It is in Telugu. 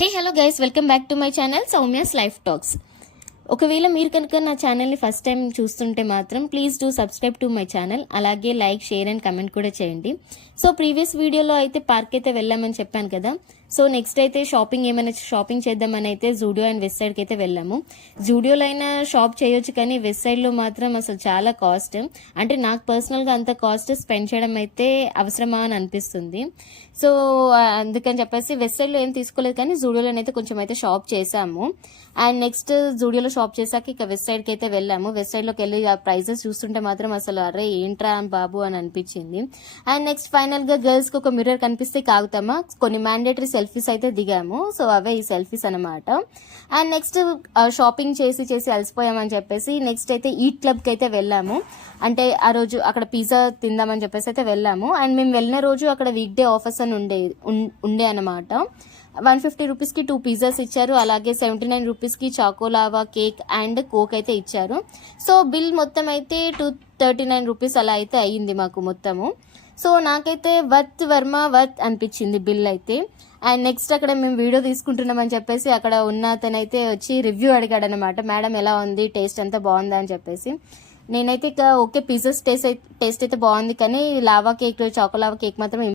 Hey hello guys, welcome back to my channel Soumya's life talks. ఒకవేళ మీరు కనుక నా ఛానల్ని ఫస్ట్ టైం చూస్తుంటే మాత్రం please do subscribe to my channel. అలాగే లైక్, షేర్ అండ్ కమెంట్ కూడా చేయండి. సో ప్రీవియస్ వీడియోలో అయితే పార్క్ అయితే వెళ్ళామని చెప్పాను కదా. సో నెక్స్ట్ అయితే షాపింగ్ చేద్దామని అయితే జూడియో అండ్ వెస్ట్ సైడ్కి అయితే వెళ్ళాము. జూడియోలో అయినా షాప్ చేయొచ్చు, కానీ వెస్ట్ సైడ్లో మాత్రం అసలు చాలా కాస్ట్. అంటే నాకు పర్సనల్గా అంత కాస్ట్ స్పెండ్ చేయడం అయితే అవసరమా అని అనిపిస్తుంది. సో అందుకని చెప్పేసి వెస్ట్ సైడ్లో ఏం తీసుకోలేదు, కానీ జూడియోలోనైతే కొంచెం అయితే షాప్ చేసాము. అండ్ నెక్స్ట్ జూడియోలో షాప్ చేశాక ఇక వెస్ట్ సైడ్కి అయితే వెళ్ళాము. వెస్ట్ సైడ్లోకి వెళ్ళి ఆ ప్రైజెస్ చూస్తుంటే మాత్రం అసలు అరే ఏంట్రా బాబు అని అనిపించింది. అండ్ నెక్స్ట్ ఫైనల్గా గర్ల్స్కి ఒక మిర్రర్ కనిపిస్తే కాగుతామా, కొన్ని మ్యాండేటరీ సెల్ఫీస్ అయితే దిగాము. సో అవే ఈ సెల్ఫీస్ అనమాట. అండ్ నెక్స్ట్ షాపింగ్ చేసి అలసిపోయామని చెప్పేసి నెక్స్ట్ అయితే ఈట్ క్లబ్కి అయితే వెళ్ళాము. అంటే ఆ రోజు అక్కడ పిజ్జా తిందామని చెప్పేసి అయితే వెళ్ళాము. అండ్ మేము వెళ్ళిన రోజు అక్కడ వీక్ డే ఆఫర్స్ అని ఉండే అనమాట. 150 రూపీస్కి 2 పిజ్జాస్ ఇచ్చారు. అలాగే 79 రూపీస్కి చాకోలావా కేక్ అండ్ కోక్ అయితే ఇచ్చారు. సో బిల్ మొత్తం అయితే 239 రూపీస్ అలా అయితే అయ్యింది మాకు మొత్తము. సో నాకైతే వర్త్ అనిపించింది బిల్ అయితే. అండ్ నెక్స్ట్ అక్కడ మేము వీడియో తీసుకుంటున్నామని చెప్పేసి అక్కడ ఉన్న అతనైతే వచ్చి రివ్యూ అడిగాడు అనమాట. మేడం ఎలా ఉంది, టేస్ట్ అంతా బాగుందా అని చెప్పేసి. నేనైతే ఇక ఓకే పిజ్జాస్ టేస్ట్ అయితే బాగుంది, కానీ లావా కేక్ చాకోలావా కేక్ మాత్రం